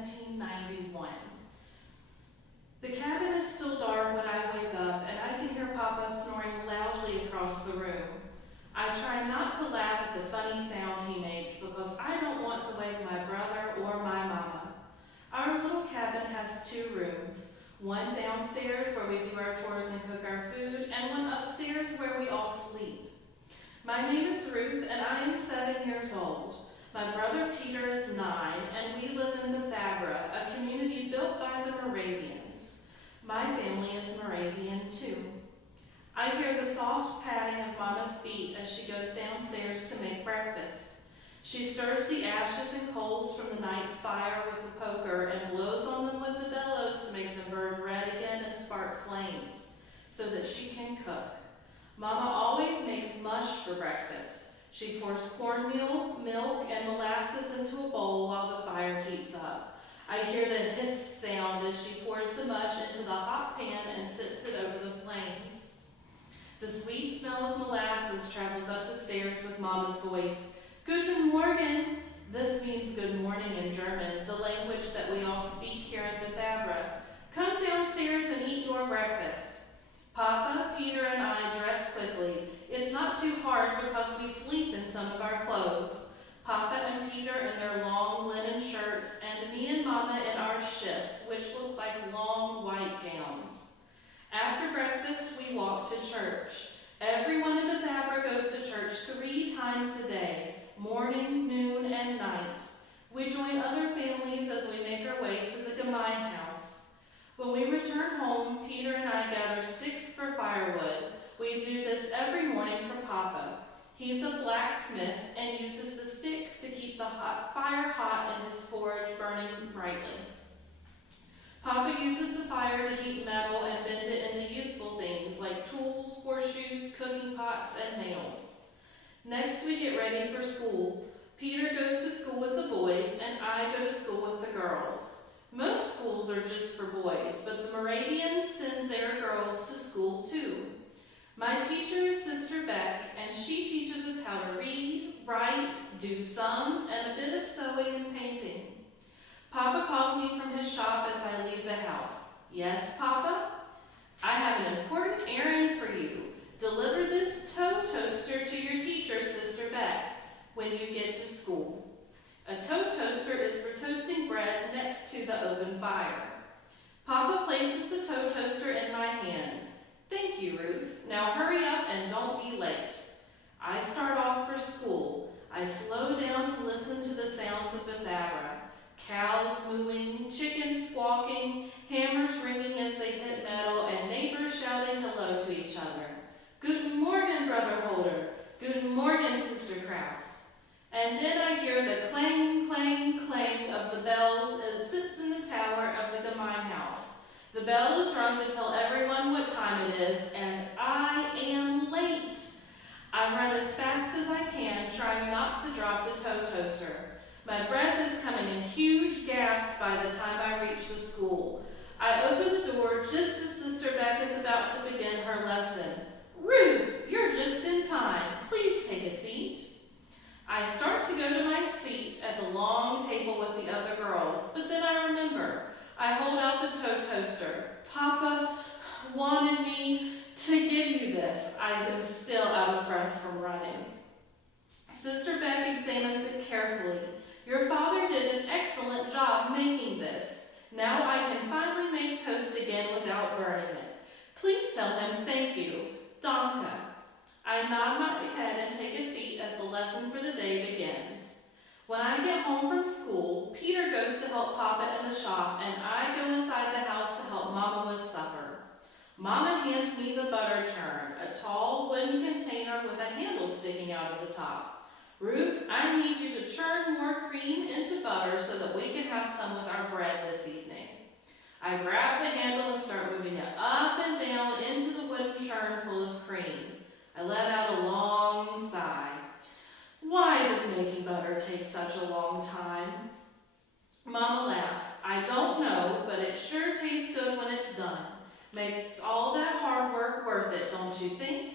1791. The cabin is still dark when I wake up, and I can hear Papa snoring loudly across the room. I try not to laugh at the funny sound he makes because I don't want to wake my brother or my mama. Our little cabin has 2 rooms, one downstairs where we do our chores and cook our food, and one upstairs where we all sleep. My name is Ruth, and I am 7 years old. My brother Peter is 9, and we live in Bethabara, a community built by the Moravians. My family is Moravian too. I hear the soft padding of Mama's feet as she goes downstairs to make breakfast. She stirs the ashes and coals from the night's fire with the poker and blows on them with the bellows to make them burn red again and spark flames, so that she can cook. Mama always makes mush for breakfast. She pours cornmeal, milk, and molasses into a bowl while the fire heats up. I hear the hiss sound as she pours the mush into the hot pan and sits it over the flames. The sweet smell of molasses travels up the stairs with Mama's voice. Guten Morgen! This means good morning in German, the language that we all speak here in Bethabara. Come downstairs and eat your breakfast. Papa, Peter, and I dress quickly. It's not too hard because we sleep in some of our clothes. Papa and Peter in their long linen shirts, and me and Mama in our shifts, which look like long white gowns. After breakfast, we walk to church. Everyone in Bethabara goes to church 3 times a day, morning, noon, and night. We join other families as we make our way to the Gemeinde house. When we return home, Peter and I gather sticks for firewood. We do this every morning for Papa. He's a blacksmith and uses the sticks to keep the fire hot and his forge burning brightly. Papa uses the fire to heat metal and bend it into useful things like tools, horseshoes, cooking pots, and nails. Next, we get ready for school. Peter goes to school with the boys, and I go to school with the girls. Most schools are just for boys, but the Moravians send their girls to school too. My teacher is Sister Beck, and she teaches us how to read, write, do sums, and a bit of sewing and painting. Papa calls me from his shop as I leave the house. Yes, Papa? I have an important errand for you. Deliver this toe toaster to your teacher, Sister Beck, when you get to school. A toe toaster is for toasting bread next to the open fire. Papa places the toe toaster in my hands. Thank you, Ruth. Now hurry up and don't be late. I start off for school. I slow down to listen to the sounds of Bethabara. Cows mooing, chickens squawking, hammers ringing as they hit metal, and neighbors shouting hello to each other. Guten Morgen, Brother Holder. Guten Morgen, Sister Kraus. And then I hear the clang, clang, clang of the bell that sits in the tower of the Gemeinde house. The bell is rung to tell everyone what time it is, and I am late. I run as fast as I can, trying not to drop the toe toaster. My breath is coming in huge gasps by the time I reach the school. I open the door just as Sister Beck is about to begin her lesson. Ruth, you're just in time. Please take a seat. I start to go to my seat at the long table with the other girls, but then I remember. I hold out the toe toaster. Papa wanted me to give you this. I am still out of breath from running. Sister Beck examines it carefully. Your father did an excellent job making this. Now I can finally make toast again without burning it. Please tell him thank you. Danke. I nod my head and take a seat as the lesson for the day begins. When I get home from school, Peter goes to help Papa in the shop, and I go inside the house to help Mama with supper. Mama hands me the butter churn, a tall wooden container with a handle sticking out of the top. Ruth, I need you to churn more cream into butter so that we can have some with our bread this evening. I grab the handle and start moving it up and down into the wooden churn full of cream. I let out a long sigh. Why does making butter take such a long time? Mama laughs. I don't know, but it sure tastes good when it's done. Makes all that hard work worth it, don't you think?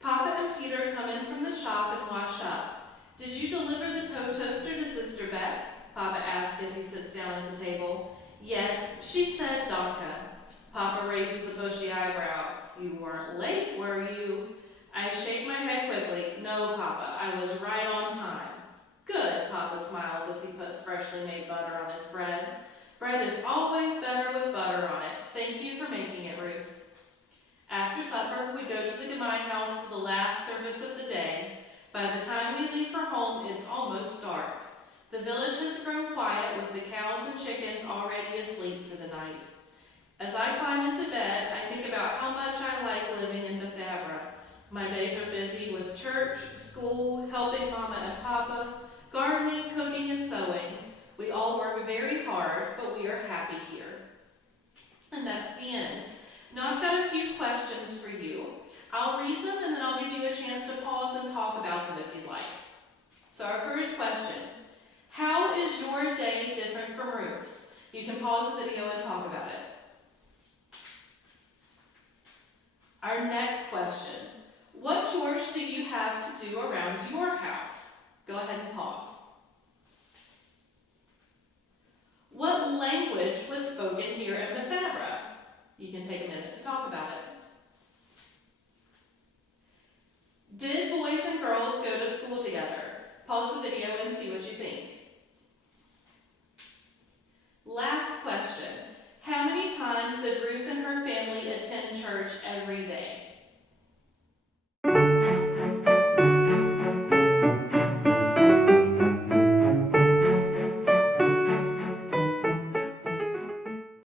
Papa and Peter come in from the shop and wash up. Did you deliver the toe toaster to Sister Beck? Papa asks as he sits down at the table. Yes, she said DACA. Papa raises a bushy eyebrow. You weren't late, were you? I shake my head quickly. No, Papa, I was right on time. Good, Papa smiles as he puts freshly made butter on his bread. Bread is always better with butter on it. Thank you for making it, Ruth. After supper, we go to the Gemeinde house for the last service of the day. By the time we leave for home, it's almost dark. The village has grown quiet with the cows and chickens already asleep for the night. As I climb into bed, I think about how much I like living in Bethabara. My days are busy with church, school, helping Mama and Papa, gardening, cooking, and sewing. We all work very hard, but we are happy here. And that's the end. Now I've got a few questions for you. I'll read them and then I'll give you a chance to pause and talk about them if you'd like. So our first question, how is your day different from Ruth's? You can pause the video and talk about it. Our next question, what chores do you have to do around your house? Go ahead and pause. What language was spoken here in Bethabara? You can take a minute to talk about it. Did boys and girls go to school together? Pause the video and see what you think. Last question. How many times did Ruth and her family attend church every day?